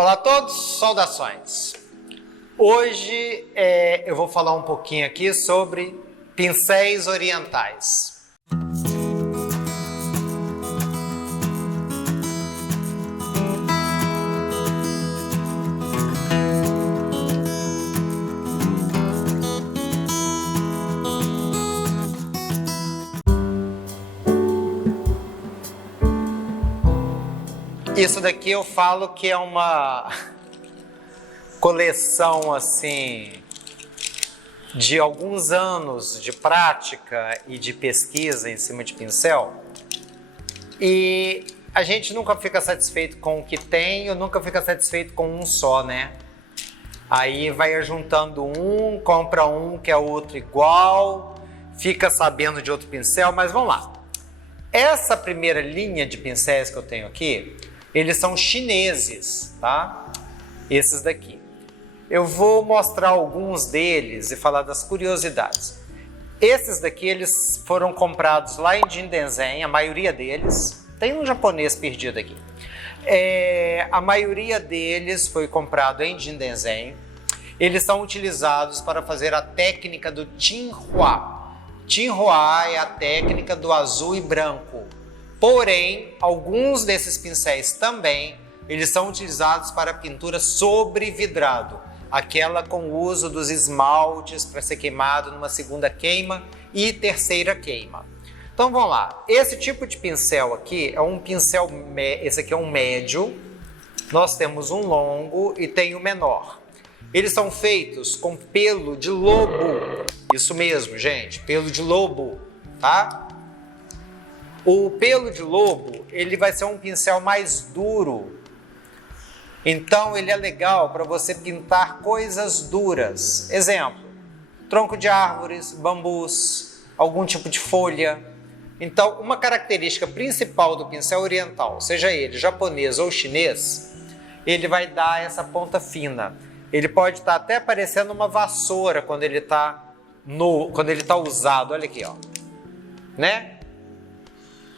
Olá a todos, saudações! Hoje eu vou falar um pouquinho aqui sobre pincéis orientais. Isso daqui eu falo que é uma coleção assim de alguns anos de prática e de pesquisa em cima de pincel. E a gente nunca fica satisfeito com o que tem, ou nunca fica satisfeito com um só, né? Aí vai juntando um, compra um que é outro igual, fica sabendo de outro pincel, mas vamos lá. Essa primeira linha de pincéis que eu tenho aqui, eles são chineses, tá? Esses daqui. Eu vou mostrar alguns deles e falar das curiosidades. Esses daqui, eles foram comprados lá em Jindenzen, a maioria deles. Tem um japonês perdido aqui. A maioria deles foi comprado em Jindenzen. Eles são utilizados para fazer a técnica do Tinhua. Tinhua é a técnica do azul e branco. Porém, alguns desses pincéis também, eles são utilizados para pintura sobre vidrado, aquela com o uso dos esmaltes para ser queimado numa segunda queima e terceira queima. Então vamos lá, esse tipo de pincel aqui é um pincel, esse aqui é um médio, nós temos um longo e tem o menor. Eles são feitos com pelo de lobo, isso mesmo gente, pelo de lobo, tá? O pelo de lobo, ele vai ser um pincel mais duro. Então, ele é legal para você pintar coisas duras. Exemplo, tronco de árvores, bambus, algum tipo de folha. Então, uma característica principal do pincel oriental, seja ele japonês ou chinês, ele vai dar essa ponta fina. Ele pode estar até parecendo uma vassoura quando ele está usado. Olha aqui, ó. Né?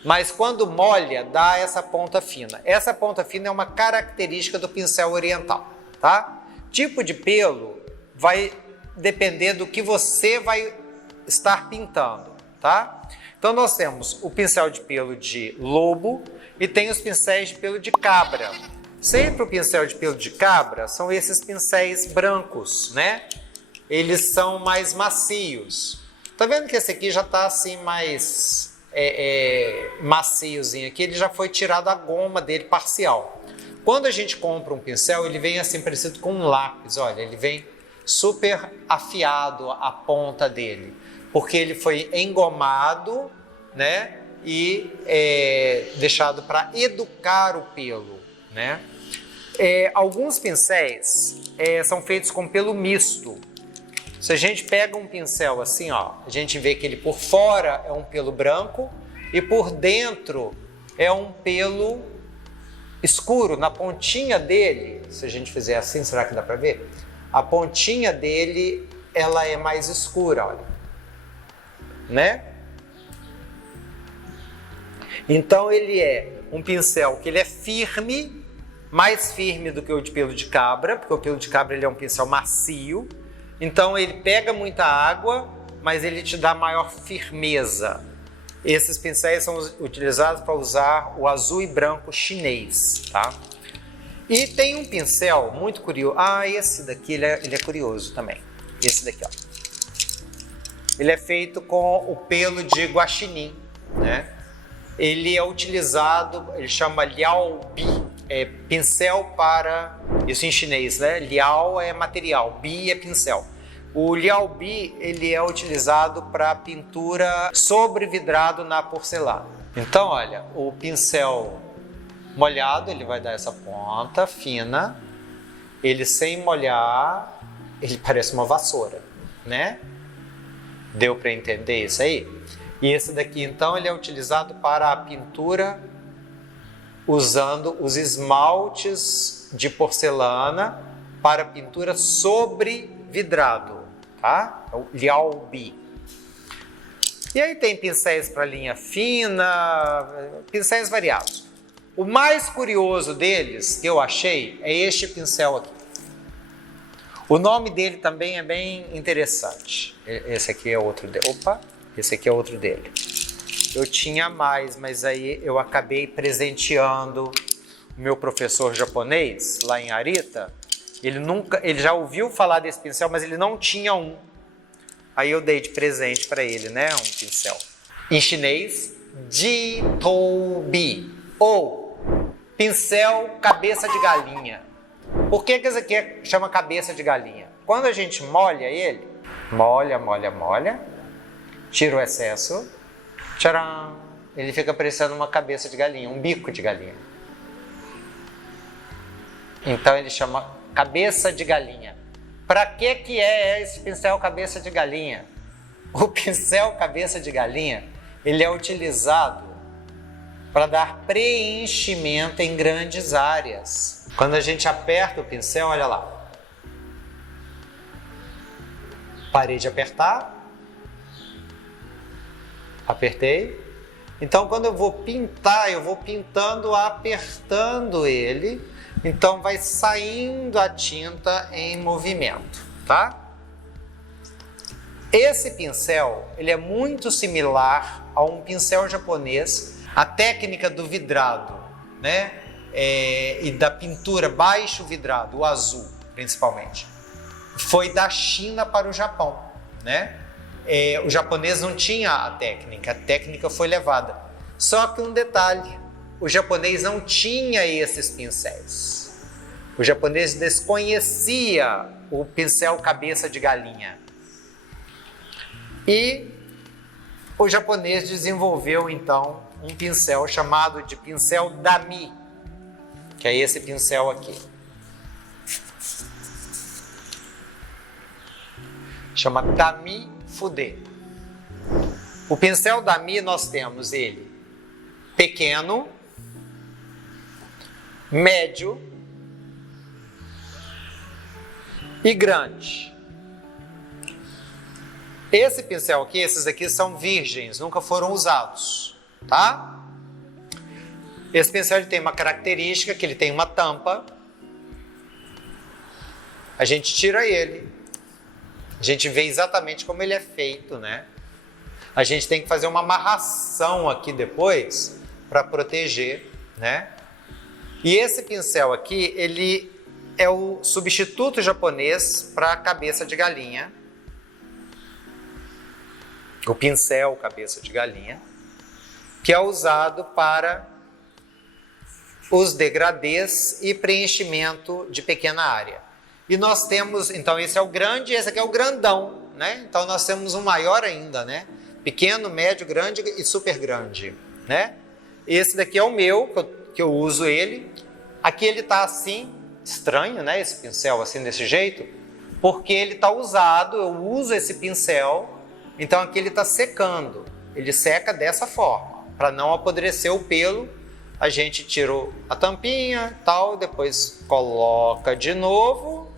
Mas quando molha, dá essa ponta fina. Essa ponta fina é uma característica do pincel oriental, tá? Tipo de pelo vai depender do que você vai estar pintando, tá? Então nós temos o pincel de pelo de lobo e tem os pincéis de pelo de cabra. Sempre o pincel de pelo de cabra são esses pincéis brancos, né? Eles são mais macios. Tá vendo que esse aqui já tá assim mais maciozinho aqui, ele já foi tirado a goma dele parcial. Quando a gente compra um pincel, ele vem assim parecido com um lápis, olha, ele vem super afiado a ponta dele, porque ele foi engomado, né, e deixado para educar o pelo, né. Alguns pincéis são feitos com pelo misto. Se a gente pega um pincel assim, ó, a gente vê que ele por fora é um pelo branco e por dentro é um pelo escuro. Na pontinha dele, se a gente fizer assim, será que dá para ver? A pontinha dele, ela é mais escura, olha. Né? Então ele é um pincel que ele é firme, mais firme do que o de pelo de cabra, porque o pelo de cabra ele é um pincel macio. Então ele pega muita água, mas ele te dá maior firmeza. Esses pincéis são utilizados para usar o azul e branco chinês, tá? E tem um pincel muito curioso. Esse daqui ele é curioso também. Esse daqui, ó. Ele é feito com o pelo de guaxinim, né? Ele é utilizado, ele chama Liao Bi, pincel para, isso em chinês, né? Liao é material, Bi é pincel. O Liao Bi, ele é utilizado para pintura sobre vidrado na porcelana. Então, olha, o pincel molhado, ele vai dar essa ponta fina. Ele sem molhar, ele parece uma vassoura, né? Deu para entender isso aí? E esse daqui, então, ele é utilizado para a pintura usando os esmaltes de porcelana para pintura sobre vidrado, tá? É o Liao Bi. E aí tem pincéis para linha fina, pincéis variados. O mais curioso deles, que eu achei, é este pincel aqui. O nome dele também é bem interessante. Esse aqui é outro dele. Opa, esse aqui é outro dele. Eu tinha mais, mas aí eu acabei presenteando o meu professor japonês lá em Arita. Ele já ouviu falar desse pincel, mas ele não tinha um. Aí eu dei de presente para ele, né, um pincel. Em chinês, Jitoubi, ou pincel cabeça de galinha. Por que esse aqui chama cabeça de galinha? Quando a gente molha ele, molha, tira o excesso, tcharam, ele fica parecendo uma cabeça de galinha, um bico de galinha. Então ele chama cabeça de galinha. Para que é esse pincel cabeça de galinha? O pincel cabeça de galinha, ele é utilizado para dar preenchimento em grandes áreas. Quando a gente aperta o pincel, olha lá. Parei de apertar. Apertei. Então, quando eu vou pintar, eu vou pintando, apertando ele. Então, vai saindo a tinta em movimento, tá? Esse pincel, ele é muito similar a um pincel japonês. A técnica do vidrado, né? E da pintura baixo vidrado, o azul, principalmente, foi da China para o Japão, né? O japonês não tinha a técnica foi levada. Só que um detalhe, o japonês não tinha esses pincéis. O japonês desconhecia o pincel cabeça de galinha. E o japonês desenvolveu, então, um pincel chamado de pincel Dami, que é esse pincel aqui. Chama Dami Fude. O pincel Dami, nós temos ele pequeno, médio e grande. Esse pincel aqui, esses aqui são virgens, nunca foram usados, tá? Esse pincel ele tem uma característica, que ele tem uma tampa. A gente tira ele. A gente vê exatamente como ele é feito, né? A gente tem que fazer uma amarração aqui depois para proteger, né? E esse pincel aqui, ele é o substituto japonês para a cabeça de galinha. O pincel cabeça de galinha, que é usado para os degradês e preenchimento de pequena área. E nós temos, então esse é o grande, esse aqui é o grandão, né? Então nós temos um maior ainda, né? Pequeno, médio, grande e super grande, né? Esse daqui é o meu, que eu uso ele. Aqui ele está assim, estranho, né? Esse pincel assim, desse jeito, porque ele está usado, eu uso esse pincel, então aqui ele está secando. Ele seca dessa forma, para não apodrecer o pelo. A gente tirou a tampinha, tal, depois coloca de novo.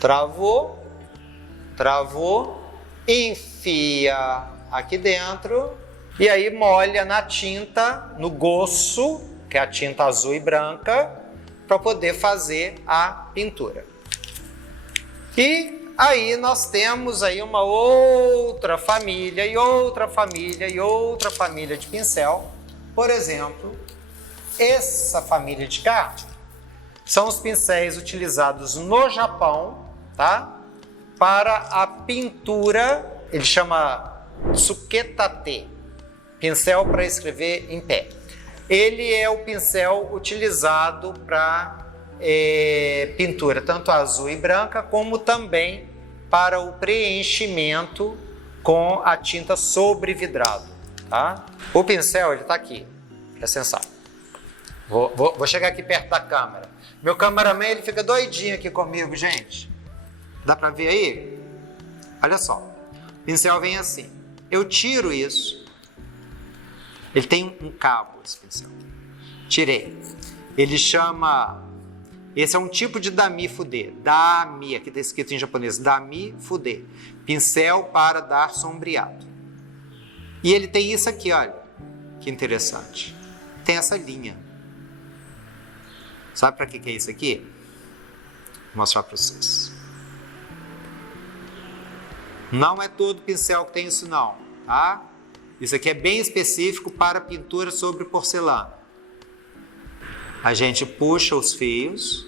Travou, enfia aqui dentro e aí molha na tinta, no gosso, que é a tinta azul e branca, para poder fazer a pintura. E aí nós temos aí uma outra família e outra família e outra família de pincel. Por exemplo, essa família de cá são os pincéis utilizados no Japão, tá? Para a pintura, ele chama tsuketate, pincel para escrever em pé. Ele é o pincel utilizado para pintura, tanto azul e branca, como também para o preenchimento com a tinta sobre vidrado, tá? O pincel, ele está aqui, presta atenção. Vou chegar aqui perto da câmera. Meu cameraman, ele fica doidinho aqui comigo, gente. Dá para ver aí? Olha só. O pincel vem assim. Eu tiro isso. Ele tem um cabo, esse pincel. Tirei. Ele chama... Esse é um tipo de Dami Fude. Dami, aqui está escrito em japonês. Dami Fude. Pincel para dar sombreado. E ele tem isso aqui, olha. Que interessante. tem essa linha. Sabe para que é isso aqui? Vou mostrar para vocês. Não é todo pincel que tem isso não, tá? Isso aqui é bem específico para pintura sobre porcelana. A gente puxa os fios.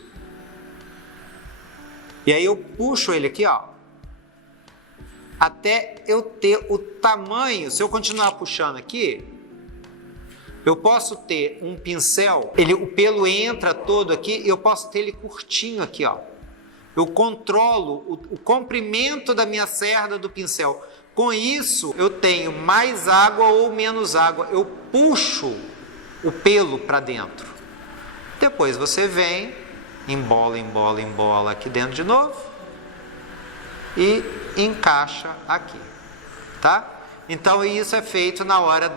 E aí eu puxo ele aqui, ó. Até eu ter o tamanho. Se eu continuar puxando aqui, eu posso ter um pincel, o pelo entra todo aqui e eu posso ter ele curtinho aqui, ó. Eu controlo o comprimento da minha cerda do pincel. Com isso, eu tenho mais água ou menos água. Eu puxo o pelo para dentro. Depois você vem, embola, embola, embola aqui dentro de novo e encaixa aqui, tá? Então isso é feito na hora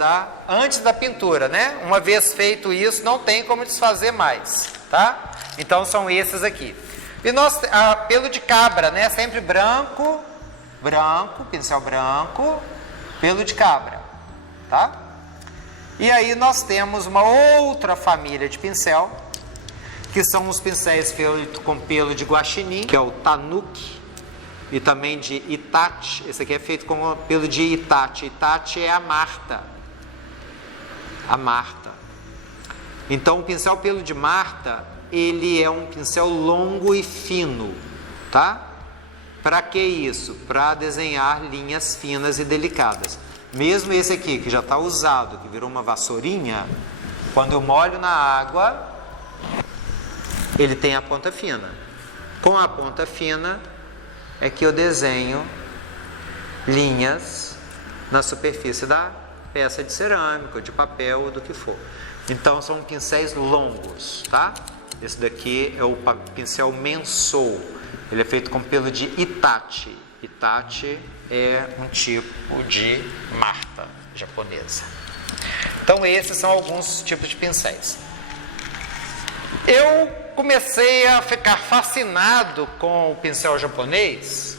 antes da pintura, né? Uma vez feito isso, não tem como desfazer mais, tá? Então são esses aqui. E pelo de cabra, né? Sempre branco, pincel branco, pelo de cabra, tá? E aí nós temos uma outra família de pincel, que são os pincéis feitos com pelo de guaxinim, que é o tanuki, e também de Itachi. Esse aqui é feito com pelo de Itachi. Itachi é a Marta. A Marta. Então o pincel pelo de Marta, ele é um pincel longo e fino, tá? Para que isso? Para desenhar linhas finas e delicadas. Mesmo esse aqui, que já está usado, que virou uma vassourinha, quando eu molho na água, ele tem a ponta fina. Com a ponta fina é que eu desenho linhas na superfície da peça de cerâmica, ou de papel, ou do que for. Então são pincéis longos, tá? Esse daqui é o pincel Mensou. Ele é feito com pelo de Itachi. Itachi é um tipo de Marta japonesa. Então esses são alguns tipos de pincéis. Eu comecei a ficar fascinado com o pincel japonês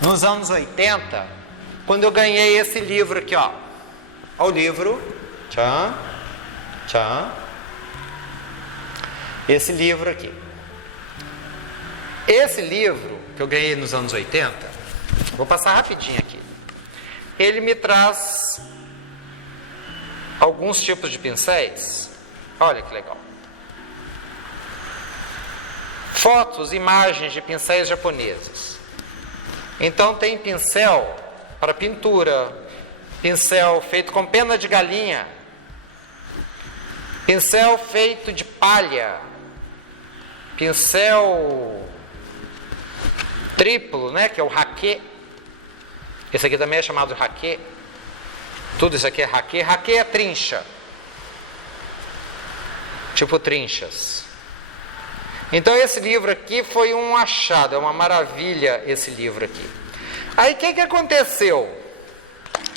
nos anos 80, quando eu ganhei esse livro aqui, ó. Olha o livro. Tchan, tchan. Esse livro aqui. Esse livro que eu ganhei nos anos 80, vou passar rapidinho aqui. Ele me traz alguns tipos de pincéis. Olha que legal. Fotos, imagens de pincéis japoneses. Então tem pincel para pintura, pincel feito com pena de galinha, pincel feito de palha, pincel triplo, né, que é o hake. Esse aqui também é chamado hake. Tudo isso aqui é hake. Hake é trincha. Tipo trinchas. Então esse livro aqui foi um achado, é uma maravilha esse livro aqui. Aí o que aconteceu?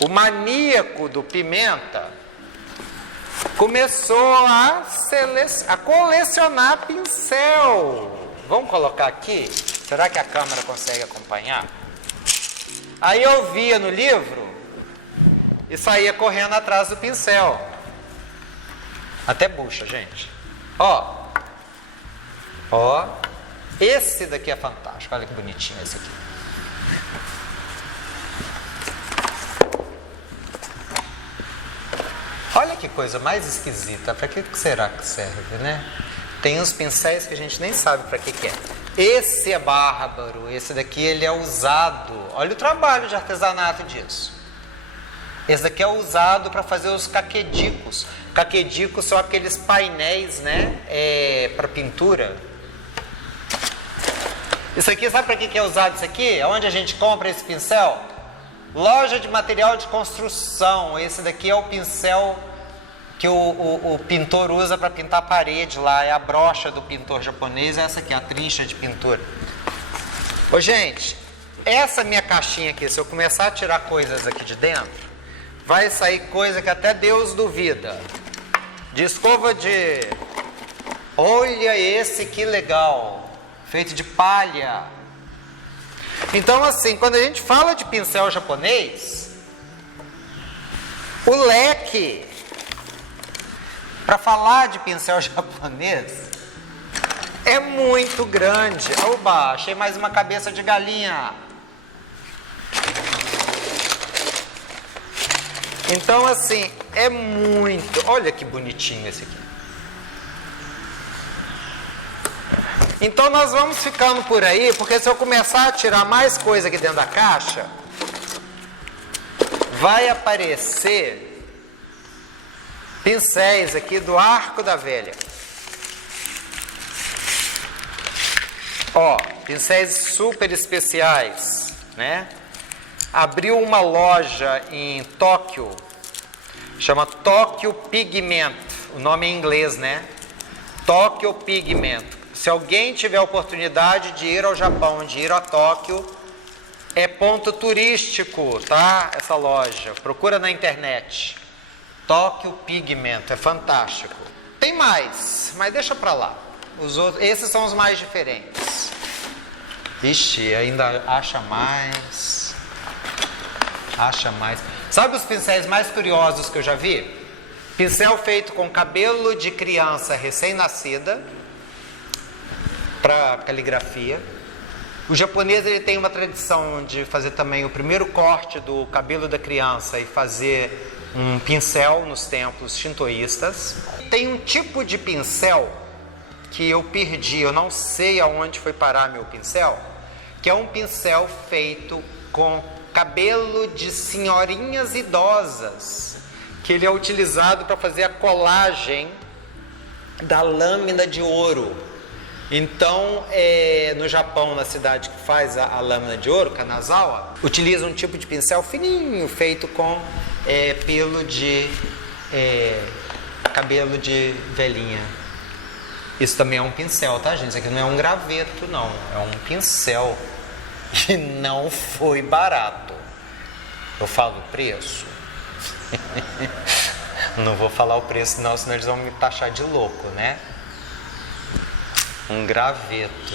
O maníaco do Pimenta começou a colecionar pincel. Vamos colocar aqui? Será que a câmera consegue acompanhar? Aí eu via no livro e saía correndo atrás do pincel. Até bucha, gente. Ó, esse daqui é fantástico. Olha que bonitinho esse aqui. Olha que coisa mais esquisita. Para que será que serve, né? Tem uns pincéis que a gente nem sabe para que é. Esse é bárbaro. Esse daqui ele é usado. Olha o trabalho de artesanato disso. Esse daqui é usado para fazer os caquedicos. Caquedicos são aqueles painéis, né? Para pintura. Isso aqui, sabe para que é usado isso aqui? Onde a gente compra esse pincel? Loja de material de construção. Esse daqui é o pincel que o pintor usa para pintar a parede lá. É a brocha do pintor japonês. Essa aqui é a trincha de pintura. Ô, gente, essa minha caixinha aqui, se eu começar a tirar coisas aqui de dentro, vai sair coisa que até Deus duvida. De escova de... Olha esse que legal! Feito de palha. Então, assim, quando a gente fala de pincel japonês, o leque para falar de pincel japonês, é muito grande. Oba, achei mais uma cabeça de galinha. Então, assim, é muito... Olha que bonitinho esse aqui. Então, nós vamos ficando por aí, porque se eu começar a tirar mais coisa aqui dentro da caixa, vai aparecer pincéis aqui do Arco da Velha. Ó, pincéis super especiais, né? Abriu uma loja em Tóquio, chama Tokyo Pigment, o nome é em inglês, né? Tokyo Pigment. Se alguém tiver a oportunidade de ir ao Japão, de ir a Tóquio, é ponto turístico, tá? Essa loja, procura na internet. Tokyo Pigment, é fantástico. Tem mais, mas deixa pra lá. Esses são os mais diferentes. Ixi, ainda acha mais. Acha mais. Sabe os pincéis mais curiosos que eu já vi? Pincel feito com cabelo de criança recém-nascida para caligrafia. O japonês ele tem uma tradição de fazer também o primeiro corte do cabelo da criança e fazer um pincel nos templos shintoístas. Tem um tipo de pincel que eu perdi, eu não sei aonde foi parar meu pincel, que é um pincel feito com cabelo de senhorinhas idosas, que ele é utilizado para fazer a colagem da lâmina de ouro. Então, no Japão, na cidade que faz a lâmina de ouro, Kanazawa, utiliza um tipo de pincel fininho, feito com pelo de cabelo de velhinha. Isso também é um pincel, tá, gente? Isso aqui não é um graveto, não. É um pincel. E não foi barato. Eu falo o preço? Não vou falar o preço, não, senão eles vão me taxar de louco, né? Um graveto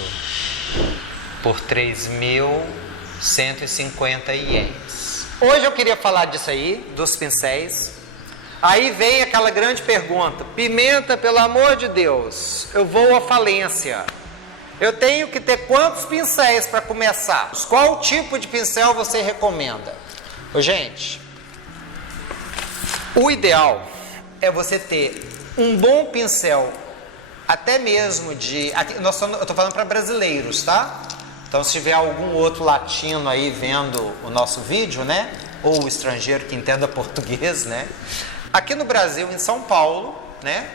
por 3.150 ienes. Hoje eu queria falar disso aí, dos pincéis. Aí vem aquela grande pergunta: Pimenta, pelo amor de Deus, eu vou à falência. Eu tenho que ter quantos pincéis para começar? Qual tipo de pincel você recomenda? Gente, o ideal é você ter um bom pincel, até mesmo de... eu estou falando para brasileiros, tá? Então, se tiver algum outro latino aí vendo o nosso vídeo, né? Ou estrangeiro que entenda português, né? Aqui no Brasil, em São Paulo, né?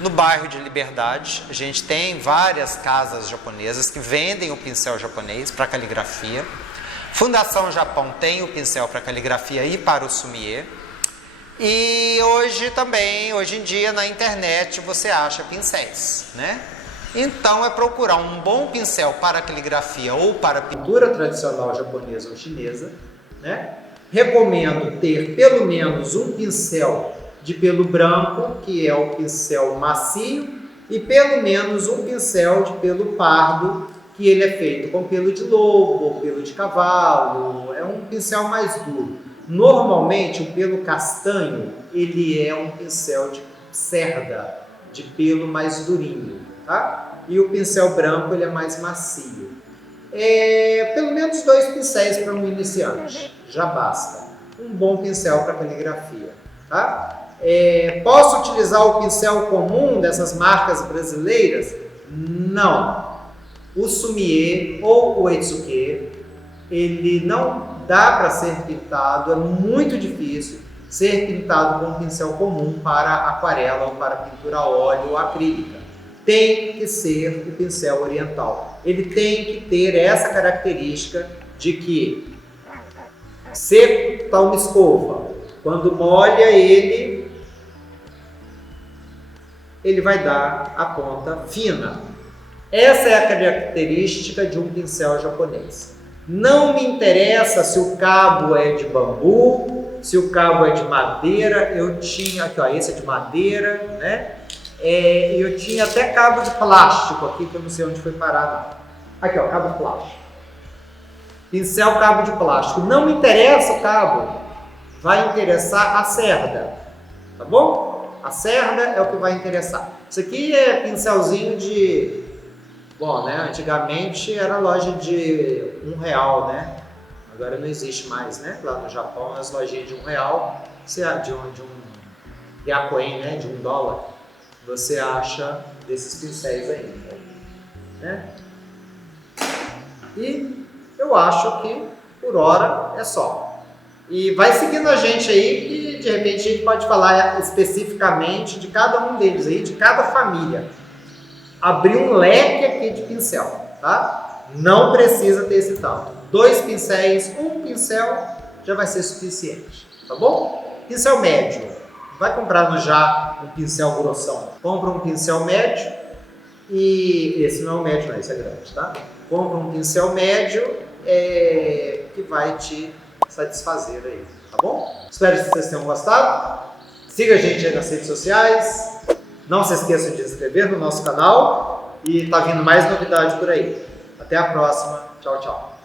No bairro de Liberdade, a gente tem várias casas japonesas que vendem o pincel japonês para caligrafia. Fundação Japão tem o pincel para caligrafia e para o sumie. E hoje em dia, na internet, você acha pincéis, né? Então, é procurar um bom pincel para caligrafia ou para pintura tradicional japonesa ou chinesa, né? Recomendo ter pelo menos um pincel de pelo branco, que é o pincel macio, e pelo menos um pincel de pelo pardo, que ele é feito com pelo de lobo ou pelo de cavalo, é um pincel mais duro. Normalmente, o pelo castanho, ele é um pincel de cerda, de pelo mais durinho, tá? E o pincel branco, ele é mais macio. Pelo menos 2 pincéis para um iniciante, já basta. Um bom pincel para caligrafia, tá? Posso utilizar o pincel comum dessas marcas brasileiras? Não. O sumie ou o etsuke, ele não dá para ser pintado, é muito difícil ser pintado com um pincel comum para aquarela ou para pintura a óleo ou acrílica. Tem que ser o pincel oriental. Ele tem que ter essa característica de que seco está uma escova. Quando molha ele vai dar a ponta fina. Essa é a característica de um pincel japonês. Não me interessa se o cabo é de bambu, se o cabo é de madeira. Eu tinha aqui, ó, esse é de madeira, né? Eu tinha até cabo de plástico aqui, que eu não sei onde foi parar, não. Aqui, ó, cabo de plástico. Pincel cabo de plástico. Não me interessa o cabo, vai interessar a cerda, tá bom? A cerda é o que vai interessar. Isso aqui é pincelzinho de... Bom, né? Antigamente era loja de R$1, né? Agora não existe mais, né? Lá no Japão, as lojinhas de R$1, de um Yakoen, né? De $1, você acha desses pincéis aí, né? E eu acho que por hora é só. E vai seguindo a gente aí e de repente a gente pode falar especificamente de cada um deles aí, de cada família. Abrir um leque aqui de pincel, tá? Não precisa ter esse tanto. 2 pincéis, um pincel já vai ser suficiente, tá bom? Pincel médio. Vai comprar já um pincel grossão. Compra um pincel médio e... Esse não é o médio não, esse é grande, tá? Compra um pincel médio que vai te satisfazer aí, tá bom? Espero que vocês tenham gostado. Siga a gente aí nas redes sociais. Não se esqueça de se inscrever no nosso canal e tá vindo mais novidade por aí. Até a próxima. Tchau, tchau.